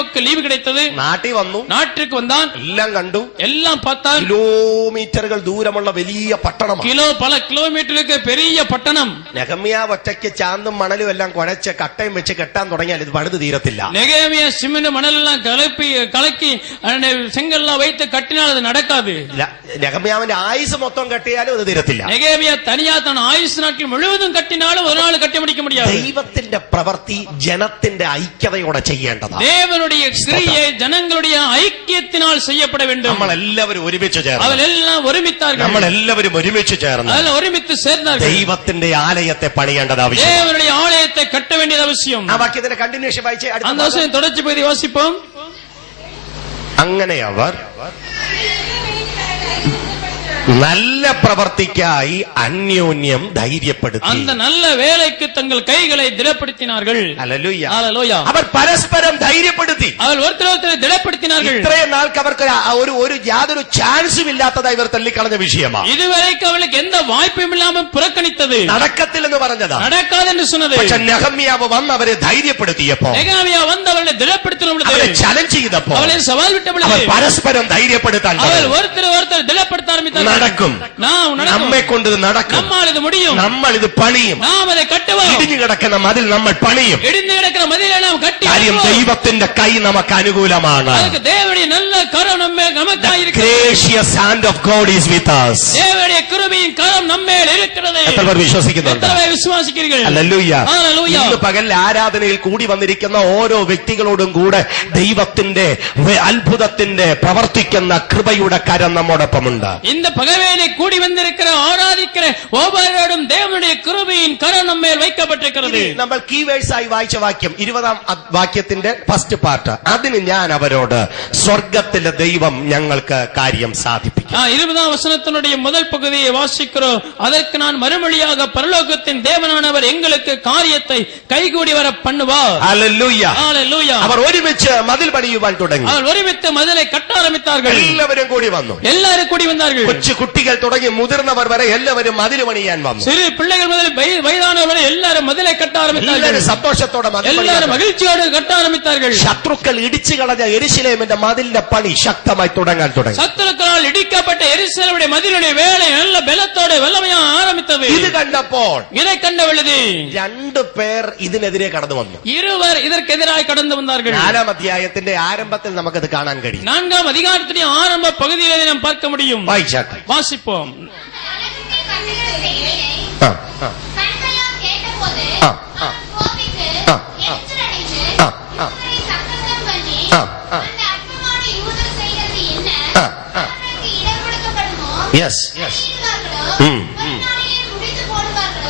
நெகேமியாவுக்கு leave கிடைத்தது. നാട്ടിൽ വന്നു, நாட்டிற்கு வந்தான், എല്ലാം കണ്ടു. எல்லாம் பார்த்தான். കിലോമീറ്ററുകൾ ദൂരമുള്ള വലിയ പട്ടണമാണ്. பல கிலோமீட்டருக்கு பெரிய பட்டணம். നെഹമ്യാവ് ഒറ്റയ്ക്ക് ചാന്തും മണലും എല്ലാം കുഴച്ച് കട്ടയും വെച്ച് കെട്ടാൻ തുടങ്ങിയാൽ ഇത് പണിത് തീരത്തില്ല. நெகேமியா சிமெண்ட் மணல் எல்லாம் கலக்கி செங்கல்லாம் வைத்து கட்டினால் அது நடக்காது. നെഹമ്യാവിന്റെ ആയുസ് മൊത്തം കെട്ടിയാലും അത് തീരത്തില്ല. நெகேமியா தனியா தன் ஆயுசு நாட்கள் முழுவதும் கட்டினாலும் ஒரு நாள் கட்டி முடிக்க முடியாது. ദൈവത്തിന്റെ പ്രവൃത്തി ജനത്തിന്റെ ഐക്യതയോടെ ചെയ്യേണ്ടതാണ്. தேவனுடைய கிரியை ஜனங்களுடைய ஐக்கியத்தினால் செய்யப்பட வேண்டும். നമ്മളെല്ലാവരും ഒരുമിച്ച് ചേർന്ന്, അവരെല്ലാം ഒരുമിத்தார்கள், നമ്മളെല്ലാവരും ഒരുമിച്ച് ചേർന്ന് ഒരുമിച്ച് ചേർന്നാர்கள். ദൈവത്തിന്റെ ആലയത്തെ പണിയേണ്ടത് ആവശ്യം. தேவனுடைய ஆலயத்தை கட்ட வேண்டியது அவசியம். ആ വാക്യത്തിന്റെ കണ്ടിന്യൂഷൻ വായിച്ചേ. அந்த வசனம் தொடர்ச்சி பகுதி வாசிப்போம். അങ്ങനെ അവർ നല്ല പ്രവർത്തിക്കായി അന്യോന്യം ധൈര്യപ്പെടുത്തി, அந்த நல்ல வேலைக்கு தங்கள் கைகளை திடப்படுத்தினார்கள். ഹല്ലേലൂയ. ഹല്ലേലൂയ. അവർ പരസ്പരം ധൈര്യപ്പെടുത്തി. അവർ ഒരുത്തരെ ദിടപ്പെടുത്തിனார்கள். ഇത്രയും നാൾക്ക് അവർക്ക് ഒരു യാതൊരു ചാൻസും ഇല്ലാത്തതായി ഇവർ തള്ളിക്കളഞ്ഞ വിഷയമാണ്. இதுவரைக்கும் அவளுக்கு எந்த வாய்ப்பும் இல்லாமல் புறக்கணித்தது, നടക്കത്തില്ലെന്ന് പറഞ്ഞതാ, നടക്കാതെ എന്ന് சொன்னது. പക്ഷെ നെഹമ്യാവ് വന്ന് അവരെ ധൈര്യപ്പെടുത്തിയപ്പോൾ, നെഹമ്യാവ് വന്ന് അവരെ ദിടപ്പെടുത്തുന്ന അവരെ ചലഞ്ച് ചെയ്തപ്പോൾ, അവരെ സവാൽ വിട്ട അവർ പരസ്പരം ധൈര്യപ്പെടുത്താൻ അവർ ഒരുത്തരെ ദിടപ്പെടുത്താൻ ആരംഭിച്ചു. നടക്കും, നമ്മെ കൊണ്ട് ഇത് നടക്കും, നമ്മൾ ഇത് പണിയും, ഇടിഞ്ഞു കിടക്കുന്ന മതിൽ നമ്മൾ പണിയും. കാര്യം ദൈവത്തിന്റെ കൈ നമുക്ക് അനുകൂലമാണ്. Gracious hand of God is with us. എത്ര പേർ വിശ്വസിക്കുന്നുണ്ട്? ഹല്ലേലൂയ. ഇന്ന് പകൽ ആരാധനയിൽ കൂടി വന്നിരിക്കുന്ന ഓരോ വ്യക്തികളോടും കൂടെ ദൈവത്തിന്റെ അത്ഭുതത്തിന്റെ പ്രവർത്തിക്കുന്ന കൃപയുടെ കരം നമ്മോടൊപ്പമുണ്ട്. இந்த பகவேலை கூடி வந்திருக்கிற ஆராதிக்கிற ஒவ்வொருவரும் தேவனுடைய கிருபையின் கரம் நம்ம மேல் வைக்கப்பட்டிருக்கிறது. നമ്മൾ കീവേഴ്സ് ആയി വായിച്ച വാക്യം 20-ാം വാക്യത്തിന്റെ ഫസ്റ്റ് പാർട്ട്. അതിന് ഞാൻ അവരോട് സ്വർഗത്തിലെ ദൈവം ഞങ്ങൾക്ക് കാര്യം സാധിപ്പിക്കും. 20-ാം വചനത്തിനുடைய முதல் பகுதியை வாசிக்கிறோம். அதற்கு நான் மறுமொழியாக பரலோகத்தின் தேவனானவர் எங்களுக்கு காரியத்தை கைகூடி வர பண்ணுவார். ഹല്ലേലൂയ. ഹല്ലേലൂയ. അവർ ഒരുമിച്ച് മതിൽ പണിയുവാൻ തുടങ്ങി. അവർ ഒരുമിച്ച് മതിலை കட்ட ആരംഭിத்தார்கள். എല്ലാവരും കൂടി വന്നു, എല്ലാവരും കൂടി വന്നാர்கள். കൊച്ചു കുട്ടികൾ തുടങ്ങി മുതിർന്നവർ വരെ എല്ലാവരും മതിൽ പണിയാൻ വന്നു. சிறு பிள்ளைகள் முதல் வயதானவர் வரை எல்லாரும் மதிலை கட்ட ஆரம்பித்தார்கள். എല്ലാവരും സന്തോഷത്തോടെ എല്ലാവരും മகிழ்ச்சிയോടെ കട്ട ആരംഭിத்தார்கள். ശത്രുക്കൾ ഇടിച്ചു കളഞ്ഞ യെരുശലേമിന്റെ മതിലിന്റെ പണി ശക്തമായി തുടങ്ങാൻ തുടങ്ങി. ശത്രുക്കളാൽ ഇടിക്കപ്പെട്ട യെരുശലേമിന്റെ മതിലിന്റെ വേല നല്ല ബലത്തോടെ വല്ലമയാ ആരംഭിച്ചത്. ഇത് കണ്ടപ്പോൾ ഇதை കണ്ട പൊழுது രണ്ടു പേർ ഇതിനെതിരെ കടന്നു വന്നു. ഇരുവർ இதற்கெதிராக கடந்து வந்தார்கள். 4-ാം അധ്യായത്തിന്റെ ആരംഭത്തിൽ നമുക്കത് കാണാൻ കഴിയും. 4-ാം அதிகாரத்தின் ஆரம்ப பகுதியிலே நாம் பார்க்க முடியும். வாசிப்போம்.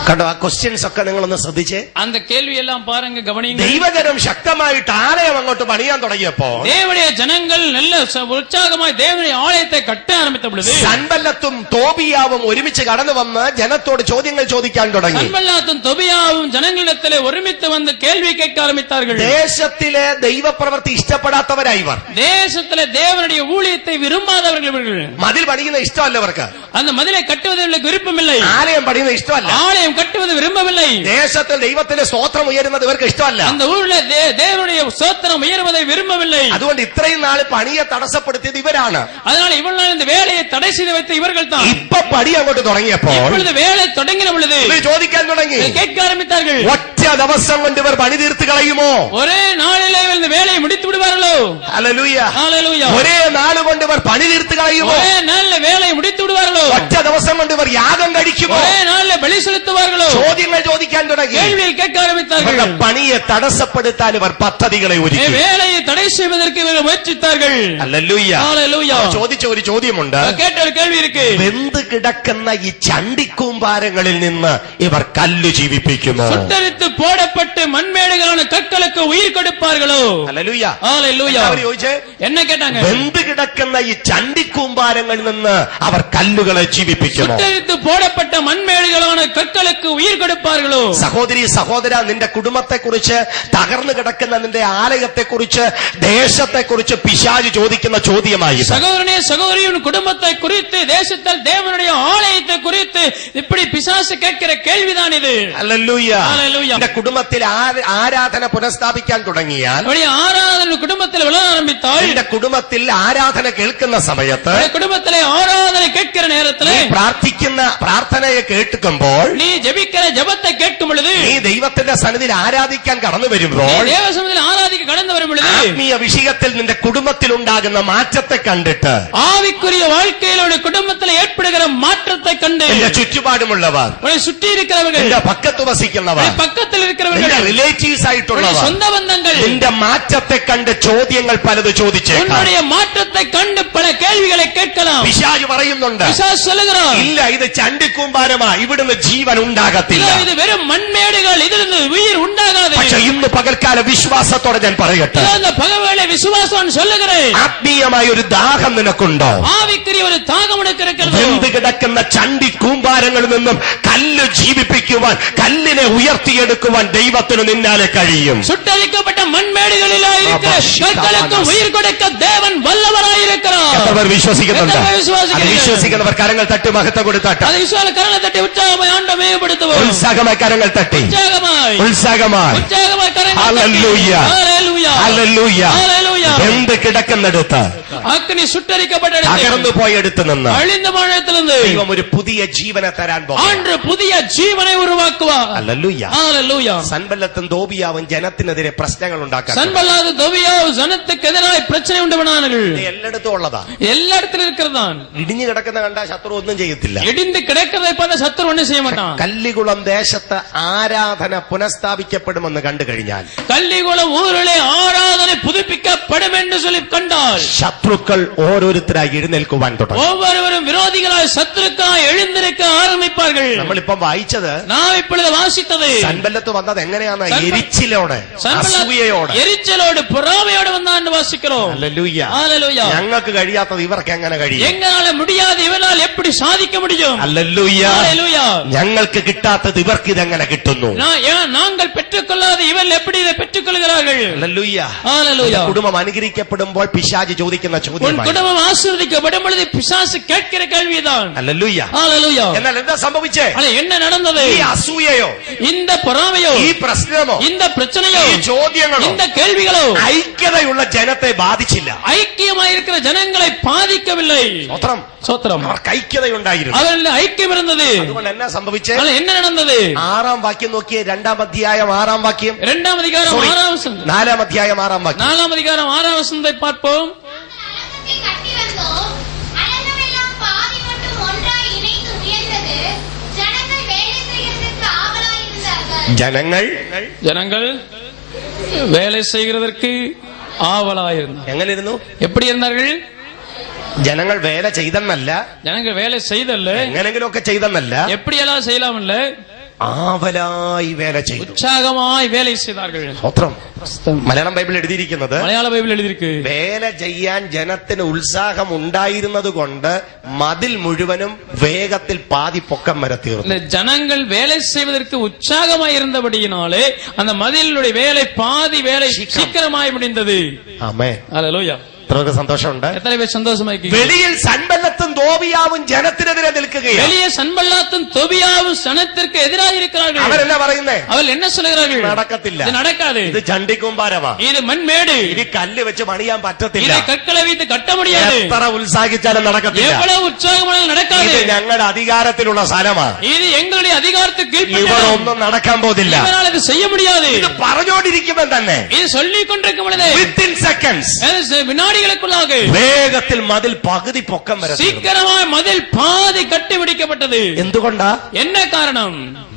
കണ്ടോ ആ ക്വസ്റ്റ്യൻസ് ഒക്കെ നിങ്ങളൊന്ന് ശ്രദ്ധിച്ചേ. அந்த கேள்வி எல்லாம் பாருங்க, கவனிங்க. ദൈവജനം ശക്തമായിട്ട് ആലയം അങ്ങോട്ട് പണിയാൻ തുടങ്ങിയപ്പോ தேவனுடைய ஜனங்கள் நல்ல உற்சாகമായി தேவனுடைய ஆலயத்தை கட்ட ஆரம்பித்த பொழுது സൻബല്ലത്തും തോബിയാവും ഒരുമിച്ച് കടന്നു വന്ന് ജനത്തോട് ചോദ്യങ്ങൾ ചോദിക്കാൻ തുടങ്ങി. സൻബല്ലത്തും തോബിയാവും ജനങ്ങളിടത്തിലെ ഒരുമിച്ച് വന്ന് കേൾവി കേൾക്ക ആരംഭിத்தார்கள். ദേശത്തിലെ ദൈവപ്രവൃത്തി ഇഷ്ടപ്പെടാത്തവരായി ഇവർ. ദേശത്തിലെ தேவனுடைய ஊழியத்தை விரும்பாதவர்கள் இவர்கள். മതിൽ പണിയുന്ന ഇഷ്ടമല്ല അവർക്ക്. அந்த மதிலை கட்டுவதில் விருப்பமில்லை. ആലയം പണിയുന്ന ഇഷ്ടമല്ല. ஆலயம் கட்டுவது விரும்பவில்லை. ദേശത്തിൽ ദൈവത്തിന്റെ സ്തോത്രം ഉയരുന്നത് ഇവർക്ക് ഇഷ്ടമല്ല. அந்த ஊரிலே தேவனுடைய ஸ்தோத்திரம் உயர்வதை விரும்பவில்லை. അതുകൊണ്ട് ഇത്രയും നാൾ പണിയെ തടസ്സപ്പെടുത്തിയത് ഇവരാണ്. அதனால இவ்வளவு நாள் இந்த வேலையை தடை செய்து வைத்த இவர்கள் தான். ഇപ്പൊ പണി അങ്ങോട്ട് തുടങ്ങിയപ്പോൾ இப்பொழுது வேலை தொடங்கின பொழுது ചോദിക്കാൻ തുടങ്ങി, கேட்க ஆரம்பித்தார்கள், ഒറ്റ ദിവസം കൊണ്ട് ഇവർ പണി തീർത്ത് കളയുമോ? ஒரே நாளிலே இந்த வேலையை முடித்து விடுவார்களோ? ഹല്ലേലൂയ. ഹല്ലേലൂയ. ഒരേ നാൾ കൊണ്ട് ഇവർ പണി തീർത്ത് കളയുമോ? ஒரே நாளிலே வேலையை முடித்து விடுவார்களோ? ഒറ്റ ദിവസം കൊണ്ട് ഇവർ യാഗം കഴിക്കുമോ? ஒரே நாளிலே பலி செலுத்துவார்களோ? ചോദ്യങ്ങൾ ചോദിക്കാൻ തുടങ്ങി. கேள்விகள் கேட்க ஆரம்பித்தார்கள். പണിയെ തടസ്സപ്പെടുത്താൻ ഇവർ പദ്ധതികളെ ഒരുക്കി. வேலையை தடை செய்வதற்கு இவர்கள் முயற்சித்தார்கள். ഹല്ലേലൂയ. ഹല്ലേലൂയ. ചോദിച്ച ഒരു ചോദ്യമുണ്ട്. കേട്ട ഒരു കേൾവി ഇருக்கு. വെന്ത് കിടക്കുന്ന ഈ ചണ്ടിക്കൂമ്പാരങ്ങളിൽ നിന്ന് ഇവർ കല്ല് ജീവിപ്പിക്കുമോ? சுட்டரித்து போடப்பட்டு மண்மேடுகளான கற்களுக்கு உயிர் கொடுப்பார்களோ? ഹല്ലേലൂയ. ഹല്ലേലൂയ. അവർ ചോദിച്ചേ, என்ன கேட்டாங்க? വെന്ത് കിടക്കുന്ന ഈ ചണ്ടിക്കൂമ്പാരങ്ങളിൽ നിന്ന് അവർ കല്ലുകളെ ജീവിപ്പിക്കുമോ? சுட்டரித்து போடப்பட்ட மண்மேடுகளான கற்களை உங்களுக்கு உயிர் கொடுப்பார்களோ. സഹോദരി സഹോദര, നിന്റെ കുടുംബത്തെക്കുറിച്ച്, തകർന്നു കിടക്കുന്ന നിന്റെ ആലയത്തെക്കുറിച്ച്, ദേശത്തെക്കുറിച്ച് പിശാച് ചോദിക്കുന്ന ചോദ്യമായി. സഹോദരനെ സഹോദരിയുടെ കുടുംബത്തെ കുറിച്ച്, ദേശത്തിൽ ദേവനുடைய ആലയത്തെ കുറിച്ച് இப்படி பிசாசு கேட்கிற கேள்விதான் இது. ഹല്ലേലൂയ. നിന്റെ കുടുംബത്തിൽ ആരാധന പുനഃസ്ഥാപിക്കാൻ തുടങ്ങിയാൽ, ആരാധന കുടുംബത്തിൽ വളരാൻ ആരംഭിച്ചാൽ, നിന്റെ കുടുംബത്തിൽ ആരാധന കേൾക്കുന്ന സമയത്ത്, കുടുംബത്തിലെ ആരാധന കേൾക്കുന്ന നേരത്തിൽ, പ്രാർത്ഥിക്കുന്ന പ്രാർത്ഥനയെ കേൾക്കുമ്പോൾ, നീ ജപിക്കുന്ന ജപത്തെ കേൾക്കും പൊழுது, നീ ദൈവത്തിന്റെ സന്നിധിയിൽ ആരാധിക്കാൻ കടന്നു വരുമ്പോൾ, ദേവസന്നിധിയിൽ ആരാധിക്കാൻ കടന്നു വരും പൊழுது, ആത്മീയ വിഷയത്തിൽ നിന്റെ കുടുംബത്തിൽ ഉണ്ടാകുന്ന മാറ്റത്തെ കണ്ടിട്ട്, ആവിക്കുரிய வாழ்க்கையிலோட കുടുംബത്തിൽ ഏർപ്പെടുന്ന മാറ്റത്തെ കണ്ട്, നിന്റെ ചുറ്റുപാടുമുള്ളവർ, ചുറ്റിയിരിക്കുന്നവர்கள், നിന്റെ പക്കത്ത് വസിക്കുന്നവർ, പക്കത്തിൽ ഇരിക്കുന്നവர்கள், നിന്റെ റിലേറ്റീവ്സ് ആയിട്ടുള്ളവർ, സ്വന്തം ബന്ധങ്ങൾ, നിന്റെ മാറ്റത്തെ കണ്ട് ചോദ്യങ്ങൾ പലത് ചോദിച്ചേക്കാം. ഉன்னுடைய മാറ്റത്തെ കണ്ട് പല കേൾവികളെ കേൾக்கலாம். പിശാച് പറയുന്നുണ്ട്, പിശാച് சொல்லுகிறார், ഇല്ല, ഇത് ചണ്ടിക്കൂമ്പാരമാ, ഇവിടുന്ന് ജീവൻ ഉണ്ടാകത്തില്ല. ഇത് വെറും മൺമേടുകൾ, ഇതിൽ നിന്ന് ഉയിർ ഉണ്ടാകാതെ. പക്ഷെ ഇന്ന് പകൽക്കാല വിശ്വാസത്തോടെ ഞാൻ പറയട്ടെ, പകവേള വിശ്വാസം சொல்லுகிறேன், ആത്മീയമായ ഒരു ദാഹം നിനക്കുണ്ടോ? ആവിക്കുரிய ഒരു ദാഹം നിനക്കിരിക്കുന്നു. വെന്ത് കിടക്കുന്ന ചണ്ടി കൂമ്പാരങ്ങളിൽ നിന്നും കല്ല് ജീവിപ്പിക്കുവാൻ, കല്ലിനെ ഉയർത്തിയെടുക്കുവാൻ ദൈവത്തിന് നിന്നാലെ കഴിയും. சுட்டரிக்கப்பட்ட மண்மேடுகளிலாயிருக்கிற கற்களுக்கு உயிர் கொடுக்க தேவன் வல்லவராயிருக்கிறார். എത്രപേർ വിശ്വസിക്കുന്നുണ്ട്? അത് വിശ്വസിക്കുന്നവർ കരങ്ങൾ തട്ടി മഹത്വം കൊടുത്താട്ടെ. അത് വിശ്വാസ കരങ്ങൾ തട്ടി ഉത്സാഹമായി ആണ്ടവനെ മേമ്പടുത്തുவோம். ഉത്സാഹമായി കരങ്ങൾ തട്ടി, ഉത്സാഹമായി ഉത്സാഹമായി കരങ്ങൾ തട്ടി. Hallelujah, hallelujah, hallelujah. ഹല്ലേലൂയ. വെന്ത് കിടക്കുന്നിടത്ത്, അഗ്നി സുട്ടരിക്കപ്പെട്ട തകർന്നു പോയെടുത്ത് നിന്ന് അഴിഞ്ഞ മഴയത്തിൽ നിന്ന് ദൈവം ഒരു പുതിയ ജീവനെ തരാൻ പോകുന്നു. പുതിയ ജീവനെ ഉരുവാക്കുവാർ. Hallelujah, hallelujah. സൻബല്ലത്തും തോബിയാവും ജനത്തിനെതിരെ പ്രശ്നങ്ങൾ ഉണ്ടാക്കാൻ, സൻബല്ലാത്തും തോബിയാവും ജനത്തിനെതിരായി പ്രശ്നം ഉണ്ടാവണാர்கள். എല്ലായിടത്തും ഉള്ളതാ, എല്ലായിടത്തിലും இருக்கிறதான். ഇടിഞ്ഞു കിടക്കുന്ന കണ്ട ശത്രു ഒന്നും ചെയ്യത്തില്ല. ഇടിഞ്ഞു കിടക്കുന്നதை பார்த்த ശത്രു ഒന്നും ചെയ്യ മാட்டான். കല്ലികുളം ദേശത്ത് ആരാധന പുനഃസ്ഥാപിക്കപ്പെടുമെന്ന് കണ്ടു കഴിഞ്ഞാൽ, കല്ലികുളം ഊരിലെ ആരാധന പുതുപ്പിക്കപ്പെടും എന്ന് சொல்லி കണ്ടാൽ, ശത്രുക്കൾ ഓരോരുത്തരായി എഴുന്നേൽക്കുവാൻ തുടങ്ങും. ഓരോരുവരും വിരോധികളായി ശത്രുക്കളായി എഴുന്നേൽക്ക ആരംഭിപ്പാர்கள். നമ്മളിപ്പം വായിച്ചത്, നാം ഇപ്പോഴത് വാസിച്ചത്, സൻബല്ലത്ത് വന്നത് എങ്ങനെയാണ്? എരിച്ചിലോടെ, അസൂയയോടെ, എരിച്ചിലോട് പൊറാമയോടെ വന്നാണ് വാസിக்கிறோம். ഹല്ലേലൂയ. ഹല്ലേലൂയ. ഞങ്ങൾക്ക് കഴിയാത്തത് ഇവർക്ക് എങ്ങനെ കഴിയും? എങ്ങനാല മുടിയാതെ ഇവനാൽ എപ്പടി സാധിക്ക முடியும்? ഹല്ലേലൂയ. ഹല്ലേലൂയ. ഞങ്ങൾക്ക് കിട്ടാത്തത് ഇവർക്ക് ഇതെങ്ങനെ കിട്ടുന്നു? നാങ്ങൾ പെറ്റുകൊള്ളാതെ ഇവർ എപ്പടി ഇதை പെറ്റുകൊള്ളുகிறார்கள்? ഹല്ലേലൂയ. ഹല്ലേലൂയ. കുടുംബം അനുഗ്രഹിക്കപ്പെടുമ്പോൾ പിശാച് ചോദിക്കുന്ന ചോദ്യമാണ്, കുടുംബം ആശീർവദിക്കപ്പെടും பொழுது പിശാച് കേൾക്കുന്ന കേൾവിதான். ഹല്ലേലൂയ. ഹല്ലേലൂയ. എന്നാൽ എന്താ സംഭവിച്ചേ? என்ன நடந்தது? ഈ അസൂയയോ, இந்த പൊറാമയോ, ഈ പ്രശ്നമോ, இந்த பிரச்சனையோ, ഈ ചോദ്യങ്ങളോ, இந்த കേൾവികളോ ഐക്യതയുള്ള ജനത്തെ ബാധിച്ചില്ല. ഐക്യമായിരിക്കുന്ന ജനങ്ങളെ ബാധിക്കவில்லை. സ്തോത്രം, സ്തോത്രം. അവർക്ക് ഐക്യതയുണ്ടായിരുന്നു. അവരുടെ ഐക്യം ഇരുന്നത്. അതുകൊണ്ട് എന്നാ സംഭവിച്ചേ? என்ன நடந்தது? 6-ാം വാക്യം നോക്കിയേ, 2-ാം അധ്യായം 6-ാം വാക്യം, 2-ാം അധികാരം 6-ാം വചനം, 4-ാം അധ്യായം 6-ാം വാക്യം, 4-ാം അധികാരം 6-ാം വചനത്തെ பார்ப்போம். ജനങ്ങൾ വേല ചെയ്യുന്നതற்கு ആവലായിരുന്നു. എങ്ങനെയിരുന്നു? எப்படி இருந்தார்கள்? ജനങ്ങൾ വേല ചെയ്തെന്നല്ല, ജനങ്ങൾ വേല ചെയ്തല്ല, എങ്ങനെങ്കിലുമൊക്കെ ചെയ്തെന്നല്ല, எப்படியெல்லாம் செய்யலாம்ல, ആവലായി വേല ചെയ്തു, ഉത്സാഹമായി വേല ചെയ്താர்கள். സ്തോത്രം. മലയാളം ബൈബിൾ എഴുതിയിരിക്കുന്നത്, മലയാള ബൈബിൾ എഴുതിയിരിക്ക്, വേല ചെയ്യാൻ ജനത്തിന് ഉത്സാഹം ഉണ്ടായിരുന്നത് കൊണ്ട് മതിൽ മുഴുവനും വേഗത്തിൽ പാതി പൊക്കം വരെ തീർന്നു. ജനങ്ങൾ വേല செய்வதற்கு உற்சாகமாய் இருந்தபடியினாலே அந்த மதிலுடைய வேலை பாதி வேலை சீக்கிரமாய் முடிந்தது. ആമേൻ. ഹല്ലേലൂയ. എത്ര സന്തോഷമുണ്ട്. എത്ര പേർ സന്തോഷമായി? വെളിയിൽ സൻബല്ലത്തും തോബിയാവും ജനത്തിനെതിരെ നിൽക്കുകയാണ്. വെളിയെ സൻബല്ലാത്തും തോബിയാവും ജനത്തിற்கு എതിരായി இருக்கிறார்கள். അവരെന്നാ പറയുന്നേ? അവർ என்ன சொல்கிறார்கள்? നടക്കത്തില്ല, ഇത് നടക്കാതെ, ഇത് ചണ്ടിക്കൂമ്പാരമാ, ഇത് മൺമേട്, ഇത് കല്ല് വെച്ച് പണിയാൻ പറ്റത്തില്ല, ഇത് കற்களை வைத்து കട്ട முடியாது, എത്ര ഉത്സാഹിച്ചാലും നടക്കത്തില്ല, എவ்வளவு ഉത്സാഹമാണെങ്കിലും നടക്കാതെ, ഇത് ഞങ്ങളുടെ അധികാരത്തിലുള്ള സ്ഥലമാണ്, ഇത് ഞങ്ങളുടെ അധികാരത്തിൽ ഇവരൊന്നും നടക്കാൻ പോകുന്നില്ല, ഇവരാൽ ഇത് செய்ய முடியாது. ഇത് പറഞ്ഞോണ്ടിരിക്കുമ്പോൾ തന്നെ, ഇത് ചൊല്ലിക്കൊണ്ടിരിക്കും പൊழுது, within seconds, വിനാടികൾക്കുള്ளாக വേഗത്തിൽ മതിൽ പകുതി പൊക്കം വരെ സീക്കിരമായി മതിൽ പാതി കട്ടിപിടിക്കപ്പെട്ടത്. എന്തുകൊണ്ടാ? എന്നെ കാരണം?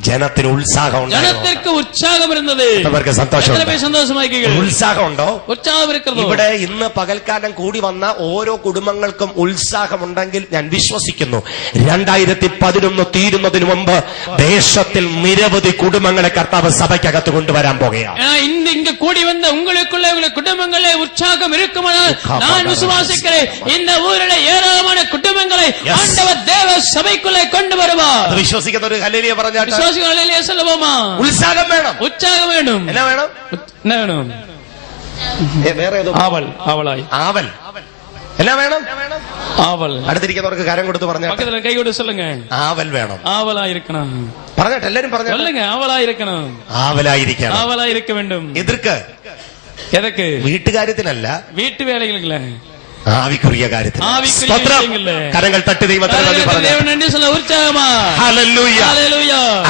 ജനത്തിന് ഉത്സാഹം, ജനത്തിற்கு ഉത്സാഹം ഇരുന്നത്. അവർക്ക് സന്തോഷം, സന്തോഷമായി. ഉത്സാഹമുണ്ടോ? ഉത്സാഹം ഇരിക്കുന്നു. ഇവിടെ ഇന്ന് പകൽക്കാലം കൂടി വന്ന ഓരോ കുടുംബങ്ങൾക്കും ഉത്സാഹമുണ്ടെങ്കിൽ ഞാൻ വിശ്വസിക്കുന്നു 2011 തീരുന്നതിന് മുമ്പ് ദേശത്തിൽ നിരവധി കുടുംബങ്ങളെ കർത്താവ് സഭയ്ക്കകത്ത് കൊണ്ടുവരാൻ പോകുകയാണ്. ഇങ്ങ കൂടി വന്ന ഉங்களுக்குள்ள കുടുംബങ്ങളെ ഉത്സാഹം ഇരിക്കുമെന്ന് ഞാൻ വിശ്വസിக்கிறேன். இந்த ஊரிலே ஏராளமான குடும்பங்களை ஆண்டவர் தேவ சபைக்குள்ளே கொண்டு வருவார். വിശ്വസിക്കുന്ന ഒരു ഹല്ലേലൂയ പറഞ്ഞാട്ടെ. വിശ്വാസികൾ ഹല്ലേലൂയ சொல்லுவோமா? ഉത്സാഹം വേണം. ഉത്സാഹം വേണം. എന്നാ വേണം? എന്നാ വേണം? വേറെ ഏതോ ആവൽ, ആവലായി. ആവൽ. എന്നാ വേണം? ആവൽ. അടുത്തിരിക്കുന്നവർക്ക് കാര്യം കൊടുത്ത് പറഞ്ഞ പക്കത്തില് കൈ കൊടുത്ത് சொல்லுங்க. ആവൽ വേണം. ആവലായിരിക്കണം. പറഞ്ഞിട്ട് എല്ലാരും പറഞ്ഞു. சொல்லுங்க, ആവലായിരിക്കണം. ആവലായിരിക്കണം. ആവലായിരിക്ക வேண்டும். എതിർക്ക് എതൊക്കെ? വീട്ടുകാര്യത്തിനല്ല, വീട്ടു വേലകളില്ല, ആവിക്കുറിയ കാര്യത്തിൽ. കരങ്ങൾ തട്ടി ദൈവത്തിന് ഉത്സാഹമാ. ഹല്ലേലൂയ.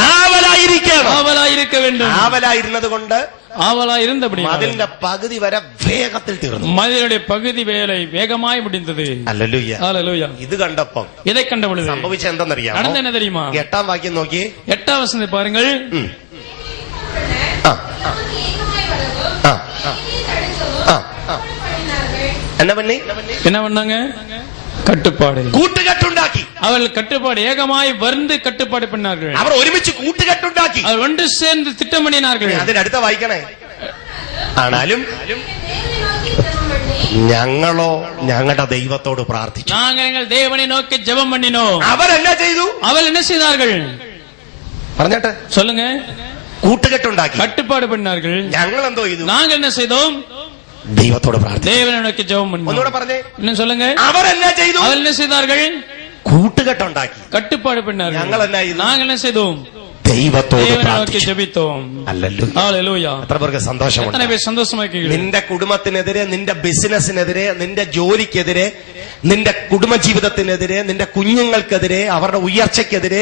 ആവലായിരിക്കണം. ആവലായിരിക്ക வேண்டும். ആവലായിരുന്നത് കൊണ്ട് ആവലായിരുന്നപടി മതിലിന്റെ പകുതി വരെ വേഗത്തിൽ തീർന്നു. മതിലുടെ പകുതി വേല വേഗമായി മുടിந்தது. ഹല്ലേലൂയ. ഹല്ലേലൂയ. ഇത് കണ്ടപ്പോൾ ഇதை കണ്ട பொழுது സംഭവിച്ചത് എന്തെന്നറിയാമോ? നടന്നത് என்ன தெரியுமா? 8ാം വാക്യം നോക്കി. 8ാം വചനത്തിൽ பாருங்கள். என்ன பண்ணாங்க? கட்டுப்பாடு, കൂട്ടുകെട്ടുണ്ടാക്കി. அவர்கள் கட்டுப்பாடு ஏகமாய் வந்து கட்டுப்பாடு பண்ணார்கள். അവർ ഒരുമിച്ച് കൂട്ടുകെട്ടുണ്ടാക്കി. അവർ ஒன்று சேர்ந்து திட்டம் பண்ணினார்கள். അതിനടുത്ത വായിക്കണേ. ആനാലും ഞങ്ങളോ ഞങ്ങളുടെ ദൈവത്തോട് പ്രാർത്ഥിച്ചു. ഞങ്ങൾ ദേവനെ നോക്കി ജപം பண்ணினோ. അവരെന്നാ ചെയ്തു? അവർ என்ன செய்தார்கள்? പറഞ്ഞട്ടെ, சொல்லுங்க. കൂട്ടുകെട്ടുണ്ടാക്കി, കട്ടുപാട് பண்ணார்கள். ഞങ്ങൾ എന്തോ ചെയ്തു? நாங்கள் என்ன செய்தோம்? ദൈവത്തോട് പ്രാർത്ഥിച്ചു. ദേവനെ നോക്കി ജപം பண்ணோம். ഒന്നുകൂടെ പറഞ്ഞേ. இன்னும் சொல்லுங்க. അവരെന്നാ ചെയ്തു? അവർ என்ன செய்தார்கள்? കൂട്ടുകെട്ടുണ്ടാക്കി, കട്ടുപാട് பண்ணார்கள். ഞങ്ങൾ എന്നാ ചെയ്തു? நாங்கள் என்ன செய்தோம்? ദൈവത്തോട് നോക്കി പ്രാർത്ഥിച്ചു. ജപിത്തോം. ഹല്ലേലൂയ. എത്ര പേർക്ക് സന്തോഷമുണ്ട്? സന്തോഷമാക്കി. നിന്റെ കുടുംബത്തിനെതിരെ, നിന്റെ ബിസിനസിനെതിരെ, നിന്റെ ജോലിക്കെതിരെ, നിന്റെ കുടുംബജീവിതത്തിനെതിരെ, നിന്റെ കുഞ്ഞുങ്ങൾക്കെതിരെ, അവരുടെ ഉയർച്ചയ്ക്കെതിരെ,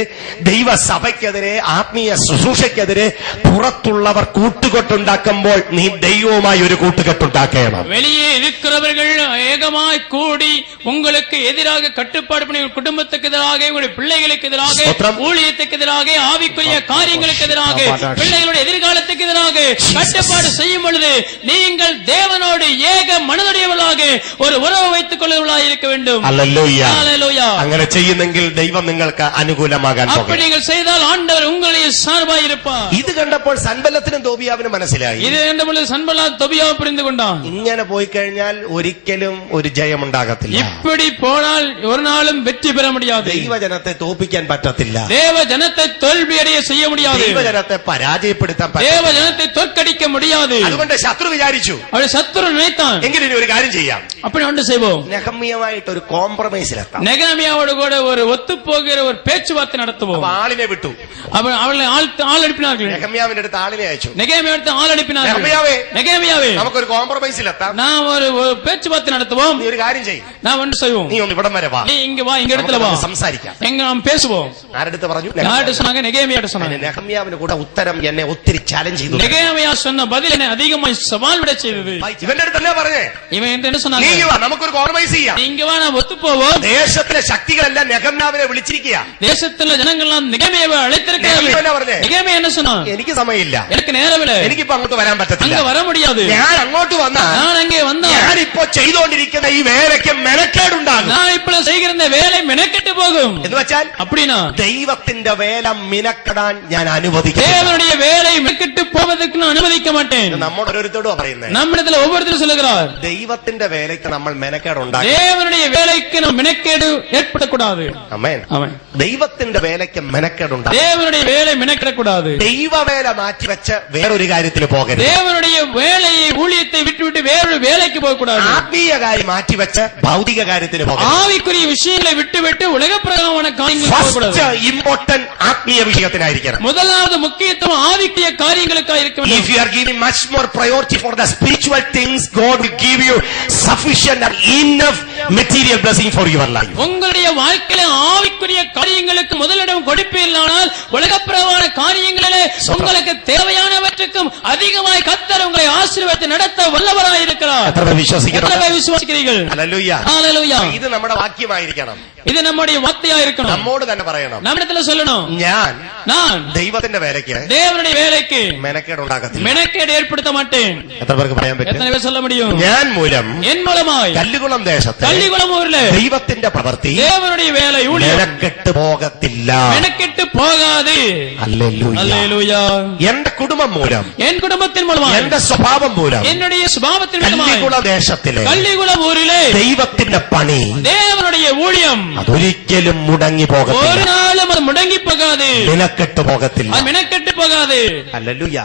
ദൈവസഭയ്ക്കെതിരെ, ആത്മീയ ശുശ്രൂഷയ്ക്കെതിരെ പുറത്തുള്ളവർ കൂട്ടുകെട്ടുണ്ടാക്കുമ്പോൾ നീ ദൈവവുമായി ഒരു കൂട്ടുകെട്ടുണ്ടാക്കണം. வெளியே இருக்கிறவர்கள் ஏகமாய் கூடி உங்களுக்கு எதிராக கட்டுப்பாடு பண்ணி குடும்பத்துக்கு எதிராக, உங்களுடைய பிள்ளைகளுக்கு எதிராக, ஊழியத்துக்கு எதிராக, ஆவிக்குரிய காரியங்களுக்கு எதிராக, பிள்ளைகளுடைய எதிர்காலத்துக்கு எதிராக கட்டுப்பாடு செய்யும் பொழுது நீங்கள் தேவனோடு ஏக மனதுடையவர்களாக ஒரு உறவு வைத்துக் கொள்ளுவர்களாக இருக்க வேண்டும். ഹല്ലേലൂയ. അങ്ങനെ ചെയ്യുന്നെങ്കിൽ ദൈവം നിങ്ങൾക്ക് അനുകൂലമാകാൻ പോകുന്നു. அப்படி நீங்கள் செய்தால் ஆண்டவர் உங்களுடைய சார்பாய் இருப்பார். ഇത് കണ്ടപ്പോൾ സൻബല്ലത്തിനും തോബിയാവിനും മനസ്സിലായി. ഇത് കണ്ടപ്പോൾ സൻബല്ലാത്ത് തോബിയാവ് പുரிந்து கொண்டான். ഇങ്ങനെ പോയി കഴിഞ്ഞാൽ ഒരിക്കലും ഒരു ജയമുണ്ടാകത്തില്ല. இப்படி போனால் ஒரு நாளும் வெற்றி பெற முடியாது. ദൈവജനത്തെ തോൽപ്പിക്കാൻ പറ്റത്തില്ല. தேவஜனத்தை தோல்வியடைய செய்ய முடியாது. ദൈവജനത്തെ പരാജയപ്പെടുത്താൻ പറ്റില്ല. தேவஜனத்தை தோற்கடிக்க முடியாது. അതുകൊണ്ട് ശത്രു വിചാരിച്ചു, അവൻ ശത്രു നിனைத்தான், എങ്കിൽ ഇനി ഒരു കാര്യം ചെയ്യാം, அப்படி ஒன்று செய்வோம், നെഹമ്യാവായിട്ട് ഒരു കോംപ്രമൈസിലെത്താം. നെഹമ്യാவோடு கூட ஒரு ഒത്തുപോകുற ഒരു പേച്ചുവാർത്ത നടത്തുவோம். ആളിനെ വിട്ടു. അവളെ ആൾ അടിപ്പിനാர்கள். നെഹമ്യാവിന്റെ അടുത്ത് ആളിനെ അയച്ചു. നെഹമ്യാവിന്റെ ആൾ അടിപ്പിനാர்கள். നെഹമ്യാവേ, നമുക്കൊരു കോംപ്രമൈസിലെത്താം, നാം ഒരു പേച്ചുവാർത്ത നടത്തുவோம். നീ ഒരു കാര്യം ചെയ്യും, നാം ഒன்று செய்வோம், നീ ഒന്ന് ഇവിടം വരെ വാ, നീ ഇങ്ങ വാ, ഇങ്ങ இடத்துல വா, സംസാരിക്കാം, എങ്ങ നാം പേசுவோம். ആരെടുത്ത് പറഞ്ഞു? யார்ட்ட சொன்னாங்க? നെഹമ്യാവിட்ட சொன்னாங்க. നെഹമ്യാവിന് കൂടെ ഉത്തരം എന്നെ ഒത്തിരി ചാലഞ്ച് ചെയ്തു. നെഹമ്യാ சொன்ன பதில் എന്നെ அதிகമായി സവാൽ വിட ചെയ്തது. ഇവന്റെ അടുത്ത് എന്നാ പറഞ്ഞേ? ഇവൻ என்ன சொன்னாங்க? നീ വാ, നമുക്കൊരു കോംപ്രമൈസ് ചെയ്യാം. നീ വാ, നാം ഒത്തുപോவோம். ദേശത്തിലെ ശക്തികളെല്ലാം നെഹമ്യാവിനെ വിളിച്ചിരിക്കുക. ദേശത്തിലെ ജനങ്ങളെല്ലാം നെഹമ്യാവെ അழைத்திருக்கிறார்கள். നെഹമ്യാ என்ன சொன்னான்? എനിക്ക് സമയമില്ല, എനിക്ക് നേരമില്ല, എനിക്കിപ്പോ അങ്ങോട്ട് വരാൻ പറ്റത്തില്ല, അങ്ങ് വരാൻ முடியாது, ഞാൻ അങ്ങോട്ട് വന്നാ, ഞാൻ അങ്ങേ വന്നാ ഞാനിപ്പോ ചെയ്തുകൊണ്ടിരിക്കുന്ന ഈ വേലയ്ക്ക് മെനക്കേടുണ്ടാകും, ഞാൻ ഇപ്പോൾ ചെയ്യുന്ന വേല മെനക്കെട്ട് പോകും. എന്ന് വെച്ചാൽ அப்படினா ദൈവത്തിന്റെ വേല മിനക്കെടാൻ ഞാൻ അനുവദിക്കില്ല. தேவனுடைய வேலை மெனக்கெட்டு போவதற்கு நான் அனுமதிக்க மாட்டேன். നമ്മൾ ഓരോരുത്തരോടും പറയുന്നത്, நம்மிடத்தில் ஒவ்வொருத்தரும் சொல்லுகிறார், ദൈവത്തിന്റെ വേലയ്ക്ക് നമ്മൾ മെനക്കേടുണ്ടാകും. தேவனுடைய வேலைக்கு நாம் மெனக்கேடு ஏற்படக்கூடாது. ആമേൻ. ആമേൻ. ദൈവത്തിന്റെ വേലയ്ക്ക് മെനക്കേടുണ്ടാകും. தேவனுடைய வேலை மெனக்கெடக்கூடாது. ദൈവവേല മാറ്റിവെച്ച് വേറൊരു കാര്യത്തിന് പോകരുത്. தேவனுடைய வேலையை ஊழியத்தை விட்டுவிட்டு வேறொரு வேலைக்கு போகக்கூடாது. ആത്മീയ കാര്യം മാറ്റിവെച്ച് ഭൗതിക കാര്യത്തിന് പോകരുത്. ஆவிக்குரிய விஷயங்களை விட்டுவிட்டு உலக பிரகாரமான காரியங்களுக்கு போகக்கூடாது. ഫസ്റ്റ് ഇമ്പോർട്ടന്റ് ആത്മീയ വിഷയത്തിനായിരിക്കണം. முதலாவது முக்கியத்துவம் ஆவிக்குரிய காரியங்களுக்காக இருக்க வேண்டும். If you are giving much more priority for the spiritual things, God will give you sufficient and enough material blessing for your life. உங்களுடைய வாழ்க்கையில ஆவிக்குரிய காரியங்களுக்கு முதலிடம் கொடுப்பீர்களானால் உலகப்பிரகார காரியங்களிலே உங்களுக்கு தேவையானவற்றுக்கும் அதிகமாய் கர்த்தர் உங்களை ஆசீர்வதித்து நடத்த வல்லவராய் இருக்கிறார். എത്ര விசுவாசிக்கிறீர்கள்? ഹല്ലേലൂയ. ഹല്ലേലൂയ. ഇത് നമ്മുടെ വാക്യമായിരിക്കണം. ഇത് നമ്മുടെ വാർത്തയാ இருக்கணும். നമ്മോട് തന്നെ പറയണം. നമ്മിടത്തിൽ சொல்லணும், ഞാൻ ദൈവത്തിന്റെ വേലയ്ക്ക് தேவனுடைய வேலைக்கு മെനക്കേട് ഉണ്ടാകത്തില്ല, மெனக்கேடு ஏற்படுத்த மாட்டேன். എത്ര പേർക്ക് പറയാൻ പറ്റും? எத்தனை பேர் சொல்ல முடியும்? ഞാൻ മൂലം என் மூலமாய் കല്ലുകുളം ദേശത്ത് கள்ளிகுளம் ஊரிலே ദൈവത്തിന്റെ പ്രവൃത്തി தேவனுடைய வேலை ஊழியம் മെനക്കെട്ട് പോകത്തില്ല. மெனக்கெட்டு போகாது. ഹല്ലേലൂയ. ഹല്ലേലൂയ. എന്റെ കുടുംബം മൂലം, എൻ കുടുംബത്തിൻ മൂലമായി, എന്റെ സ്വഭാവം മൂലം, என்னுடைய சுபாவத்தின் மூலമായി കല്ലികുളം ദേശത്തിലെ கள்ளிகுளம் ஊரிலே ദൈവത്തിന്റെ പണി தேவனுடைய ஊழியம் അതൊരിക്കലും മുടങ്ങി ஒரு പോകത്തില്ല. நாளும் அது മുടങ്ങിപ്പോകാതെ മിനക്കെട്ട് പോകത്തില്ല, മിനക്കെട്ട് പോകാതെ. ഹല്ലേലൂയ.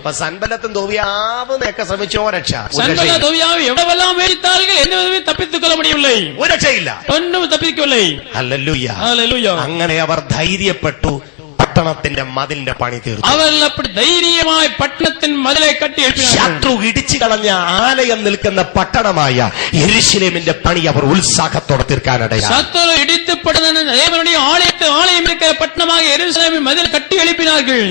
അപ്പൊ സൻബല്ലത്തും തോവിയാവുന്നൊക്കെ ശ്രമിച്ചോ രക്ഷ എവിടെല്ലാം വേദിത്താളുകൾ എന്നെ തപ്പിത്തുക്കൊള്ള മുടിയില്ലേ, ഒരു രക്ഷയില്ല, ഒന്നും തപ്പിക്കൊള്ളേ. ഹല്ലേലൂയ. അങ്ങനെ അവർ ധൈര്യപ്പെട്ടു പട്ടണത്തിന്റെ മതിലിന്റെ പണി തീർന്നു. അവർ ധൈര്യമായി പട്ടണത്തിന് മതിലെ കട്ടി. ശത്രു ഇടിച്ചു കളഞ്ഞ ആലയം നിൽക്കുന്ന പട്ടണമായ യെരൂശലേമിന്റെ പണി അവർ ഉത്സാഹത്തോടെ തീർക്കാനിടയായി. ശത്രു ഇടിത്തപ്പെടുന്ന ആലയം இருக்கிற പട്ടണமாக യെരൂശலேமின் மதில் கட்டி எழுப்பினார்கள்.